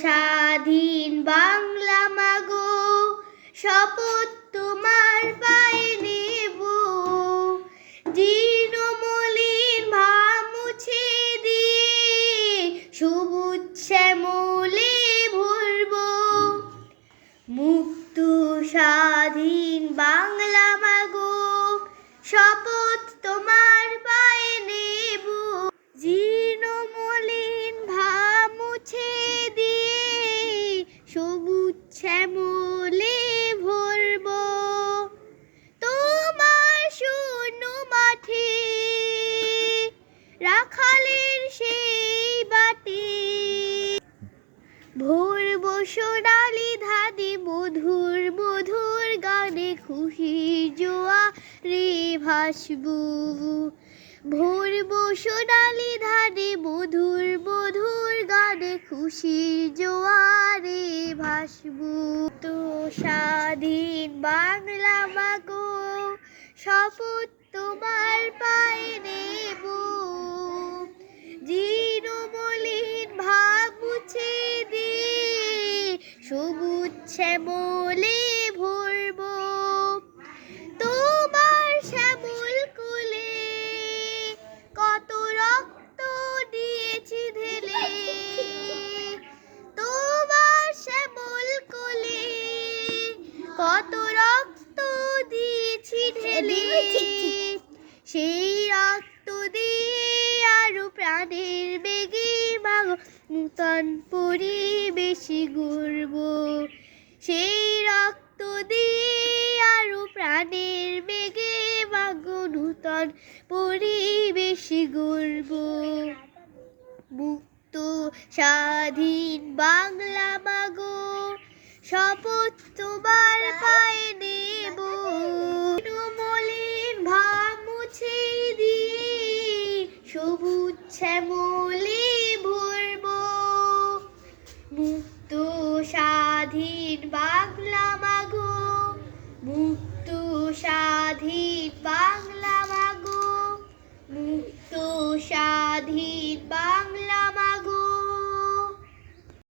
স্বাধীন বাংলা মাগো, শপথ তোমার পায়ে নেব। জীর্ণ মলিন ভাব মুছে দিয়ে সবুজ শ্যামলে ভরব। মুক্ত স্বাধীন বাংলা মাগো, শপথ তোমার পায়ে নেব। জীর্ণ মলিন ভাব মুছে দিয়ে সবুজ শ্যামলে ভরব। তোমার শূন্য মাঠে রাখালের সেই বাটে ভরব সোনালি ধানে মধুর মধুর গানে খুশির জোয়ারে ভাসব। ভরব সোনালি ধানে মধুর মধুর গানে খুশির জোয়ারে ভাসব। তো স্বাধীন বাংলা মাগো, শপথ তোমার পায়ে নেব। জীর্ণ মলিন ভাব মুছে দিয়ে সবুজ শ্যামলে ভরব। তোমার শ্যামল কোলে কত রক্ত দিয়েছি ঢেলে। তোমার শ্যামল কোলে কত রক্ত দিয়েছি ঢেলে। সেই রক্ত দিয়ে আরো প্রাণের বেগে মাগো নূতন পরিবেশে গড়ব। সেই রক্ত দিয়ে আরো প্রাণের বেগে মাগো নূতন পরিবেশে গড়ব। মুক্ত স্বাধীন বাংলা মাগো, শপথ তোমার পায়ে নেব। মলিন ভাব মুছে দিয়ে সবুজ শ্যামলে ভরব। মুক্ত স্বাধীন বাংলা মাগো, মুক্ত